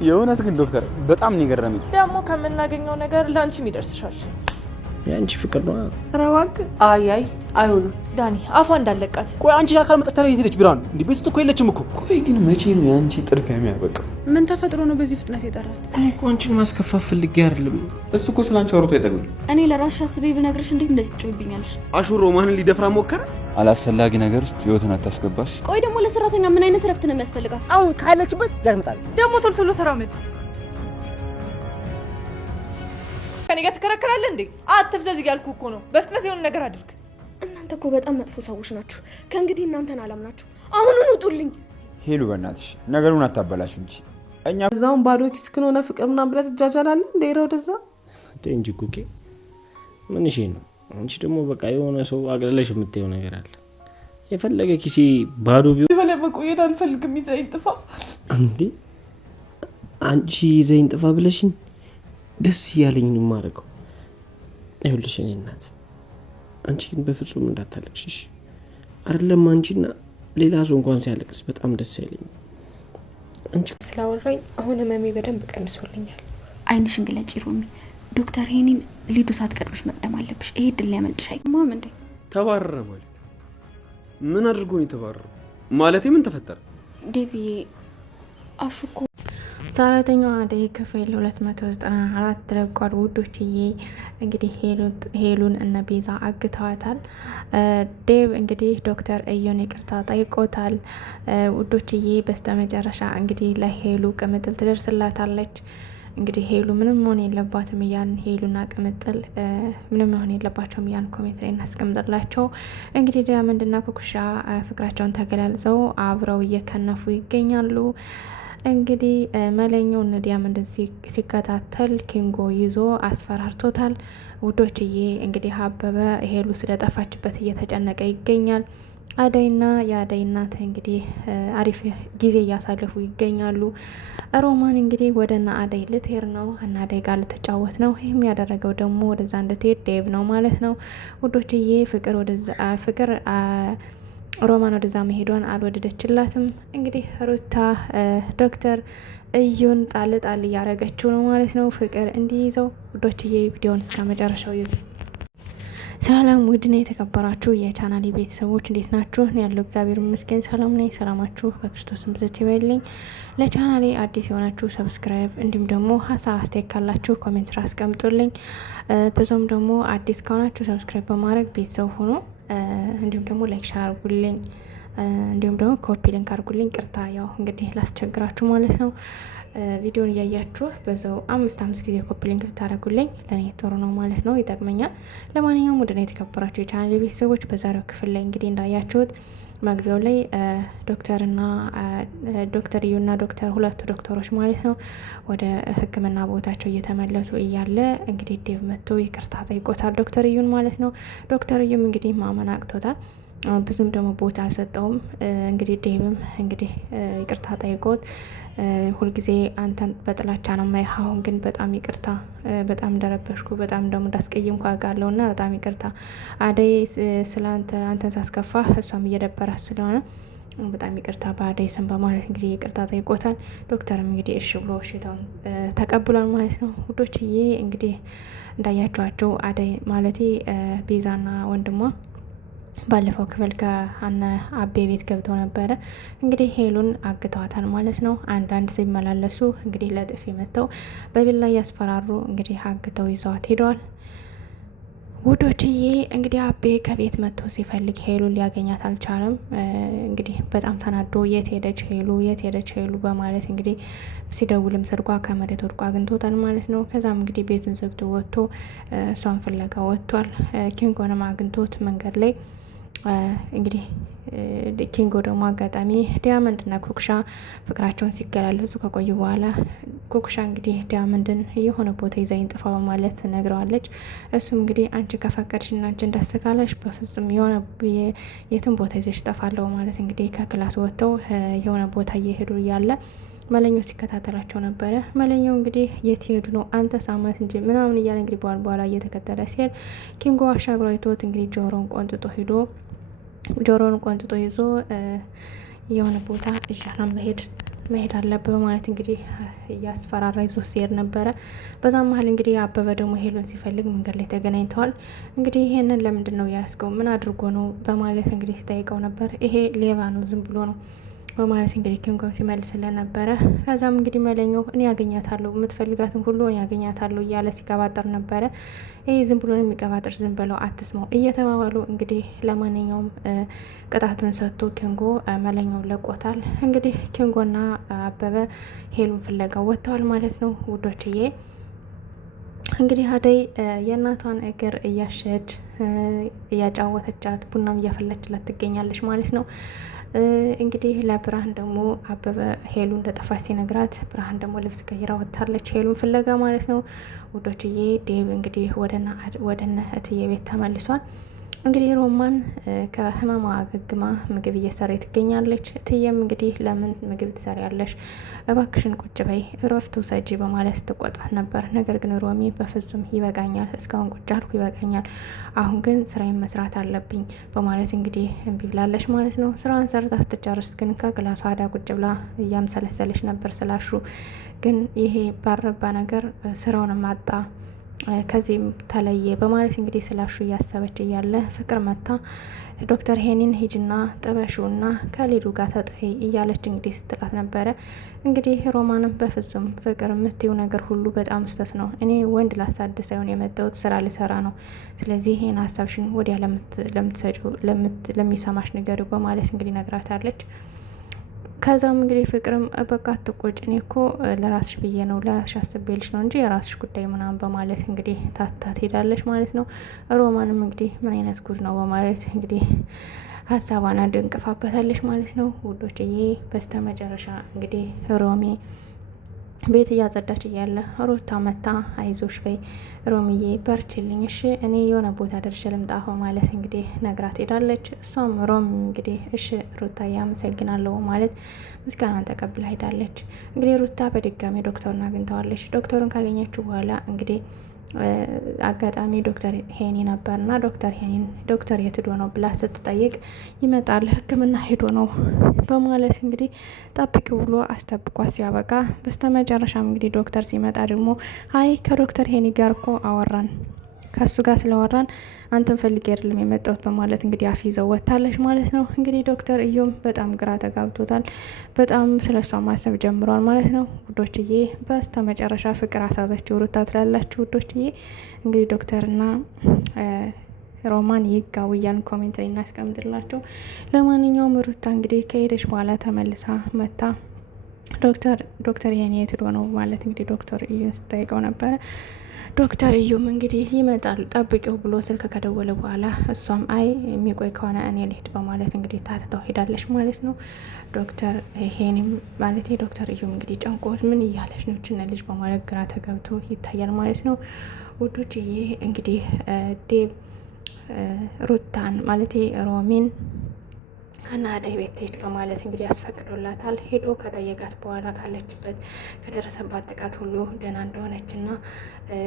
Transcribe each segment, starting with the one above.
የእውነት ግን ዶክተር በጣም ነው የገረመኝ። ደግሞ ከምናገኘው ነገር ላንቺም ይደርስሻል። ያንቺ ፍቅር ነው። ረዋክ አይ አይሆንም ዳኒ አፏ እንዳለቃት። ቆይ አንቺ ጋር ካልመጣች ታዲያ የት ሄደች? ብርሃን እንዴ ቤት ውስጥ እኮ የለችም እኮ። ቆይ ግን መቼ ነው ያንቺ ጥድፊያ የሚያበቃው? ምን ተፈጥሮ ነው በዚህ ፍጥነት የጠራት? እኔ እኮ አንቺን ማስከፋት ፈልጌ አይደለም። እሱ እኮ ስላንቺ አውርቶ አይጠግብም። እኔ ለራስሽ አስቤ ብነግርሽ እንዴት እንደዚህ ትጮይብኛለሽ? አሹሮ ማንን ሊደፍራ ሞከረ? አላስፈላጊ ነገር ውስጥ ህይወትን አታስገባሽ። ቆይ ደግሞ ለሰራተኛ ምን አይነት ረፍት ነው የሚያስፈልጋት? አሁን ካለችበት ያመጣል። ደግሞ ቶሎ ተራመድ። ከኔ ጋር ትከራከራለህ እንዴ? አትፍዘዝ እያልኩ እኮ ነው። በፍጥነት የሆነ ነገር አድርግ። እናንተ እኮ በጣም መጥፎ ሰዎች ናችሁ። ከእንግዲህ እናንተን አላምናችሁ። አሁኑን ውጡልኝ። ሄሉ በእናትሽ ነገሩን አታበላሽ እንጂ እኛ እዛውን ባዶ ኪስ ከሆነ ፍቅር ምናምን ብለህ ትጃጃላለህ እንዴ? ወደዛ እንጂ ኩኪ ምን እሺ ነው። አንቺ ደግሞ በቃ የሆነ ሰው አግለለሽ የምትየው ነገር አለ። የፈለገ ኪሲ ባዶ ቢሆን በላይ መቆየት አልፈልግም። ይዘኝ ጥፋ እንዴ አንቺ ይዘኝ ጥፋ ብለሽኝ ደስ ያለኝ ነው ማረከው። አይሁልሽ እኔ እናት አንቺ ግን በፍጹም እንዳታለቅሽ አይደለም። አንቺና ሌላ ሰው እንኳን ሲያለቅስ በጣም ደስ ያለኝ። አንቺ ስላወራኝ አሁን ህመሜ በደንብ ቀንሶልኛል። አይንሽን ግለጪ ሮሚ። ዶክተር ሄኒን ሊዱ ሳትቀድምሽ መቅደም አለብሽ። ይሄ ድል ሊያመልጥሽ አይማም እንዴ? ተባረረ ማለት ምን አድርጎ ነው የተባረረው? ማለቴ ምን ተፈጠረ? ዴቪዬ አሹኮ ሰራተኛዋ አደይ ክፍል 294 ተለቋል። ውዶችዬ እንግዲህ ሄሉን እነ ቤዛ አግተዋታል። ዴቭ እንግዲህ ዶክተር እዮን ይቅርታ ጠይቆታል። ውዶችዬ በስተመጨረሻ እንግዲህ ለሄሉ ቅምጥል ትደርስላታለች። እንግዲህ ሄሉ ምንም መሆን የለባትም እያን ሄሉና ቅምጥል ምንም መሆን የለባቸውም እያን ኮሜንት ላይ እናስቀምጥላቸው። እንግዲህ ዳያመንድና ኩኩሻ ፍቅራቸውን ተገላልጸው አብረው እየከነፉ ይገኛሉ። እንግዲህ መለኛው እነ ዳያመንድን ሲከታተል ኪንጎ ይዞ አስፈራርቶታል። ውዶችዬ እንግዲህ አበበ ሄሉ ስለጠፋችበት እየተጨነቀ ይገኛል። አደይና የአደይ እናት እንግዲህ አሪፍ ጊዜ እያሳለፉ ይገኛሉ። ሮማን እንግዲህ ወደ እነ አደይ ልትሄድ ነው እና አደይ ጋር ልትጫወት ነው። ይህም ያደረገው ደግሞ ወደዛ እንድትሄድ ዴቭ ነው ማለት ነው። ውዶችዬ ፍቅር ሮማን ወደዛ መሄዷን አልወደደችላትም። እንግዲህ ሩታ ዶክተር እዩን ጣል እያረገችው ነው ማለት ነው፣ ፍቅር እንዲይዘው። ውዶችዬ ቪዲዮውን እስከ መጨረሻው ይዩ። ሰላም ውድና የተከበራችሁ የቻናሌ ቤተሰቦች እንዴት ናችሁ? ያለው እግዚአብሔር ይመስገን ሰላም ነኝ። ሰላማችሁ በክርስቶስ ብዛት ይበልኝ። ለቻናሌ አዲስ የሆናችሁ ሰብስክራይብ፣ እንዲሁም ደግሞ ሀሳብ አስተያየት ካላችሁ ኮሜንት ስራ አስቀምጡልኝ። በዛም ደግሞ አዲስ ከሆናችሁ ሰብስክራይብ በማድረግ ቤተሰብ ሆኖ እንዲሁም ደግሞ ላይክ ሼር አድርጉልኝ፣ እንዲሁም ደግሞ ኮፒ ሊንክ አድርጉልኝ። ቅርታ ያው እንግዲህ ላስቸግራችሁ ማለት ነው። ቪዲዮን እያያችሁ በዛው አምስት ጊዜ ኮፒ ሊንክ ብታደርጉልኝ ለኔ ጥሩ ነው ማለት ነው፣ ይጠቅመኛል። ለማንኛውም ወደ ላይ የተከበራችሁ የቻናል ቤተሰቦች በዛሬው ክፍል ላይ እንግዲህ እንዳያችሁት መግቢያው ላይ ዶክተር እዩና ሁለቱ ዶክተሮች ማለት ነው ወደ ሕክምና ቦታቸው እየተመለሱ እያለ እንግዲህ ዴቭ መጥቶ ይቅርታ ጠይቆታል ዶክተር እዩን ማለት ነው። ዶክተር እዩም እንግዲህ ማመን አቅቶታል። ብዙም ደግሞ ቦታ አልሰጠውም። እንግዲህ ዴቭም እንግዲህ ይቅርታ ጠይቆት ሁልጊዜ አንተን በጥላቻ ነው ማይ፣ አሁን ግን በጣም ይቅርታ፣ በጣም እንደረበሽኩ፣ በጣም ደግሞ እንዳስቀየምኩ አውቃለሁና በጣም ይቅርታ አደይ ስለ አንተን ሳስከፋ እሷም እየደበራት ስለሆነ በጣም ይቅርታ በአደይ ስም በማለት እንግዲህ ይቅርታ ጠይቆታል። ዶክተርም እንግዲህ እሺ ብሎ እሽታውን ተቀብሏል ማለት ነው። ውዶችዬ እንግዲህ እንዳያችኋቸው አደይ ማለቴ ቤዛና ወንድሟ ባለፈው ክፍል ከአነ አቤ ቤት ገብተው ነበረ። እንግዲህ ሄሉን አግተዋታል ማለት ነው። አንዳንድ ሲመላለሱ እንግዲህ ለጥፊ መተው በቢላ ያስፈራሩ እንግዲህ አግተው ይዘዋት ሄደዋል። ውዶችዬ እንግዲህ አቤ ከቤት መጥቶ ሲፈልግ ሄሉን ሊያገኛት አልቻለም። እንግዲህ በጣም ተናዶ የት ሄደች ሄሉ በማለት እንግዲህ ሲደውልም ስልኳ ከመሬት ወድቆ አግኝቶታል ማለት ነው። ከዛም እንግዲህ ቤቱን ዘግቶ ወጥቶ እሷን ፍለጋ ወጥቷል። ኪንጎንም አግኝቶት መንገድ ላይ እንግዲህ ኪንጎ ደግሞ አጋጣሚ ዳያመንድና ኩኩሻ ፍቅራቸውን ሲገላለጹ ከቆዩ በኋላ ኩኩሻ እንግዲህ ዳያመንድን የሆነ ቦታ ይዛኝ ጥፋ በማለት ነግረዋለች። እሱም እንግዲህ አንቺ ከፈቀድሽና አንቺ እንዳስተካለሽ በፍጹም የሆነ የትን ቦታ ይዘሽ ጠፋለሁ ማለት እንግዲህ ከክላስ ወጥተው የሆነ ቦታ እየሄዱ እያለ መለኛው ሲከታተላቸው ነበረ። መለኛው እንግዲህ የት ሄዱ ነው አንተ ሳማት እንጂ ምናምን እያለ እንግዲህ በኋላ እየተከተለ ሲሄድ ኪንጎ አሻግሮ አይቶት እንግዲህ ጆሮውን ቆንጥጦ ይዞ የሆነ ቦታ እያለ መሄድ መሄድ አለብህ በማለት እንግዲህ እያስፈራራ ይዞ ሲሄድ ነበረ። በዛ መሀል እንግዲህ አበበ ደግሞ ሄሉን ሲፈልግ መንገድ ላይ ተገናኝተዋል። እንግዲህ ይሄንን ለምንድን ነው ያስገው ምን አድርጎ ነው በማለት እንግዲህ ሲጠይቀው ነበር። ይሄ ሌባ ነው ዝም ብሎ ነው በማለት እንግዲህ ኪንጎም ሲመልስልን ነበረ። ከዛም እንግዲህ መለኛው እኔ ያገኛታለሁ የምትፈልጋትን ሁሉ እኔ ያገኛታለሁ እያለ ሲቀባጠር ነበረ። ይህ ዝም ብሎ ነው የሚቀባጥር ዝም ብለው አትስማው እየተባባሉ እንግዲህ ለማንኛውም ቅጣቱን ሰጥቶ ኪንጎ መለኛውን ለቆታል። እንግዲህ ኪንጎና አበበ ሄሉን ፍለጋ ወጥተዋል ማለት ነው ውዶችዬ። እንግዲህ አደይ የእናቷን እግር እያሸች እያጫወተቻት ቡናም እያፈላችላት ትገኛለች ማለት ነው። እንግዲህ ለብርሃን ደግሞ አበበ ሄሉ እንደጠፋች ሲነግራት ብርሃን ደግሞ ልብስ ቀይራ ወጥታለች ሄሉን ፍለጋ ማለት ነው ውዶችዬ። ዴብ እንግዲህ ወደነ እትዬ ቤት ተመልሷል። እንግዲህ ሮማን ከህመሟ አገግማ ምግብ እየሰራች ትገኛለች። እትዬም እንግዲህ ለምን ምግብ ትሰሪያለሽ? እባክሽን ቁጭ በይ እረፍት ውሰጂ በማለት ስትቆጣት ነበር። ነገር ግን ሮሚ በፍጹም ይበቃኛል፣ እስካሁን ቁጭ አልኩ ይበቃኛል፣ አሁን ግን ስራዬን መስራት አለብኝ በማለት እንግዲህ እምቢ ብላለች ማለት ነው። ስራዋን ሰርታ ስትጨርስ ግን ከክላሷ ሄዳ ቁጭ ብላ እያምሰለሰለች ነበር ስላሹ። ግን ይሄ ባረባ ነገር ስራውን ማጣ ከዚህም ተለየ በማለት እንግዲህ ስላሹ እያሰበች እያለ ፍቅር መታ ዶክተር ሄኒን ሂጅና ጥበሹና ከሊዱ ጋር ተጠይ እያለች እንግዲህ ስትላት ነበረ። እንግዲህ ሮማንም በፍጹም ፍቅር የምትይው ነገር ሁሉ በጣም ስተት ነው፣ እኔ ወንድ ላሳድ ሳይሆን የመጣሁት ስራ ልሰራ ነው፣ ስለዚህ ይህን ሀሳብሽን ወዲያ ለምትሰጪው ለሚሰማሽ ንገሪው በማለት እንግዲህ ነግራታለች። ከዛም እንግዲህ ፍቅርም በቃ አትቆጭ፣ እኔ እኮ ለራስሽ ብዬ ነው ለራስሽ አስቤልሽ ነው እንጂ የራስሽ ጉዳይ ምናምን በማለት እንግዲህ ታታት ሄዳለች ማለት ነው። ሮማንም እንግዲህ ምን አይነት ጉድ ነው በማለት እንግዲህ ሀሳቧን አድንቅፋበታለች ማለት ነው ውዶችዬ። በስተ መጨረሻ እንግዲህ ሮሚ ቤት እያጸዳች እያለ ሩታ መታ አይዞሽ በይ ሮሚዬ በርችልኝ እሺ እኔ የሆነ ቦታ ደርሼ ልምጣ ማለት እንግዲህ ነግራት ሄዳለች። እሷም ሮሚ እንግዲህ እሺ ሩታ ያመሰግናለሁ ማለት ምስጋናን ተቀብላ ሄዳለች። እንግዲህ ሩታ በድጋሚ ዶክተሩን አግኝተዋለች። ዶክተሩን ካገኘችው በኋላ እንግዲህ አጋጣሚ ዶክተር ሄኒ ነበርና ዶክተር ሄኒን ዶክተር የት ሄዶ ነው ብላ ስትጠይቅ ይመጣል ሕክምና ሄዶ ነው በማለት እንግዲህ ጠብቂው ብሎ አስጠብቋ ሲያበቃ በስተመጨረሻም እንግዲህ ዶክተር ሲመጣ ደግሞ አይ ከዶክተር ሄኒ ጋር እኮ አወራን ከሱ ጋር ስለወራን አንተን ፈልጌ አይደለም የመጣሁት በማለት እንግዲህ አፍ ይዘው ወጥታለች ማለት ነው። እንግዲህ ዶክተር እዮም በጣም ግራ ተጋብቶታል። በጣም ስለሷ ማሰብ ጀምሯል ማለት ነው ውዶችዬ። በስተ መጨረሻ ፍቅር አሳዘችው ሩታ ትላላችሁ ውዶችዬ። እንግዲህ ዶክተርና ሮማን ይጋው እያልን ኮሜንት ላይ እናስቀምጥላቸው። ለማንኛውም ሩታ እንግዲህ ከሄደች በኋላ ተመልሳ መታ ዶክተር የኔ የት ሄዶ ነው ማለት እንግዲህ ዶክተር እዮም ስጠይቀው ነበረ። ዶክተር እዮም እንግዲህ ይመጣል ጠብቂው ብሎ ስልክ ከደወለ በኋላ እሷም አይ የሚቆይ ከሆነ እኔ ልሄድ በማለት እንግዲህ ታትተው ሄዳለች ማለት ነው። ዶክተር ሄኒም ማለት ዶክተር እዮም እንግዲህ ጨንቆት ምን እያለች ነው ችነ ልጅ በማለት ግራ ተገብቶ ይታያል ማለት ነው ውዶችዬ። እንግዲህ ዴብ ሩታን ማለት ሮሚን ከናዳይ ቤት ሄድ በማለት እንግዲህ ያስፈቅዶላታል። ሄዶ ከጠየቃት በኋላ ካለችበት ከደረሰባት ጥቃት ሁሉ ደህና እንደሆነችና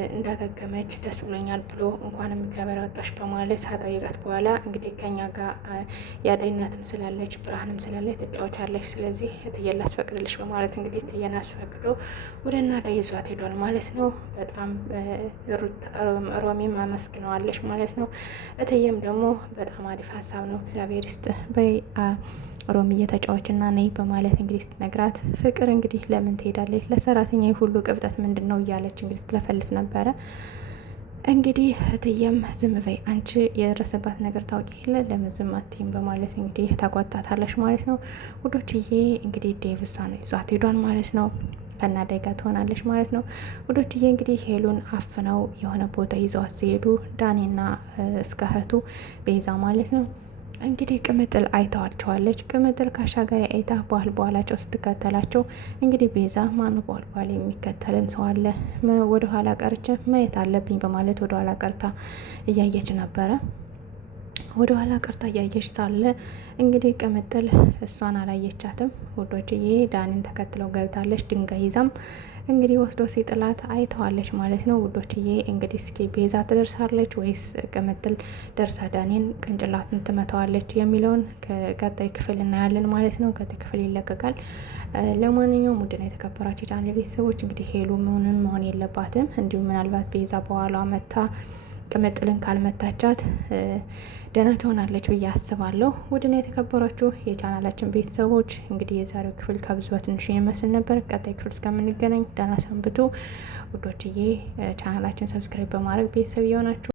እንዳገገመች ደስ ብሎኛል ብሎ እንኳንም እግዚአብሔር አወጣሽ በማለት ከጠየቃት በኋላ እንግዲህ ከኛ ጋር ያዳይናትም ስላለች ብርሃንም ስላለች ትጫወቻለች፣ ስለዚህ እትዬን ላስፈቅድልሽ በማለት እንግዲህ እትዬን አስፈቅዶ ወደ ናዳይ ይዟት ሄዷል ማለት ነው። በጣም ሮሚም አመስግነዋለች ማለት ነው። እትዬም ደግሞ በጣም አሪፍ ሀሳብ ነው እግዚአብሔር ይስጥ በይ ሮሚ እየተጫዋችና ነይ በማለት እንግዲህ ስትነግራት ፍቅር እንግዲህ ለምን ትሄዳለች ለሰራተኛ ሁሉ ቅብጠት ምንድን ነው እያለች እንግዲህ ስትለፈልፍ ነበረ። እንግዲህ እትዬም ዝም በይ አንቺ የደረሰባት ነገር ታውቂ የለ ለምን ዝም አትይም በማለት እንግዲህ ታቋጣታለች ማለት ነው ውዶችዬ። እንግዲህ ዴቭ እሷን ይዟት ሄዷል ማለት ነው። ከናዳይ ጋር ትሆናለች ማለት ነው ውዶችዬ። እንግዲህ ሄሉን አፍነው የሆነ ቦታ ይዘዋት ሲሄዱ ዳኒና እስከ እህቱ ቤዛ ማለት ነው እንግዲህ ቅምጥል አይተዋቸዋለች። ቅምጥል ከአሻጋሪ አይታ በኋላቸው ስትከተላቸው እንግዲህ ቤዛ ማኑ በኋላ የሚከተልን ሰው አለ ወደ ኋላ ቀርቼ ማየት አለብኝ በማለት ወደ ኋላ ቀርታ እያየች ነበረ። ወደ ኋላ ቀርታ እያየች ሳለ እንግዲህ ቅምጥል እሷን አላየቻትም ውዶችዬ። ዳኒን ተከትለው ገብታለች። ድንጋይ ይዛም እንግዲህ ወስዶ ሲጥላት አይተዋለች ማለት ነው ውዶችዬ። እንግዲህ እስኪ ቤዛ ትደርሳለች ወይስ ቅምጥል ደርሳ ዳኒን ቅንጭላቱን ትመታዋለች የሚለውን ከቀጣይ ክፍል እናያለን ማለት ነው። ቀጣይ ክፍል ይለቀቃል። ለማንኛውም ውድና የተከበራችሁ የቻናሌ ቤተሰቦች እንግዲህ ሄሉ ምንም መሆን የለባትም። እንዲሁም ምናልባት ቤዛ በኋላ መታ ቅምጥልን ካልመታቻት ደህና ትሆናለች ብዬ አስባለሁ። ውድና የተከበራችሁ የቻናላችን ቤተሰቦች እንግዲህ የዛሬው ክፍል ከብዙ በትንሹ ይመስል ነበር። ቀጣይ ክፍል እስከምንገናኝ ደህና ሰንብቱ ውዶችዬ። ቻናላችን ሰብስክራይብ በማድረግ ቤተሰብ የሆናችሁ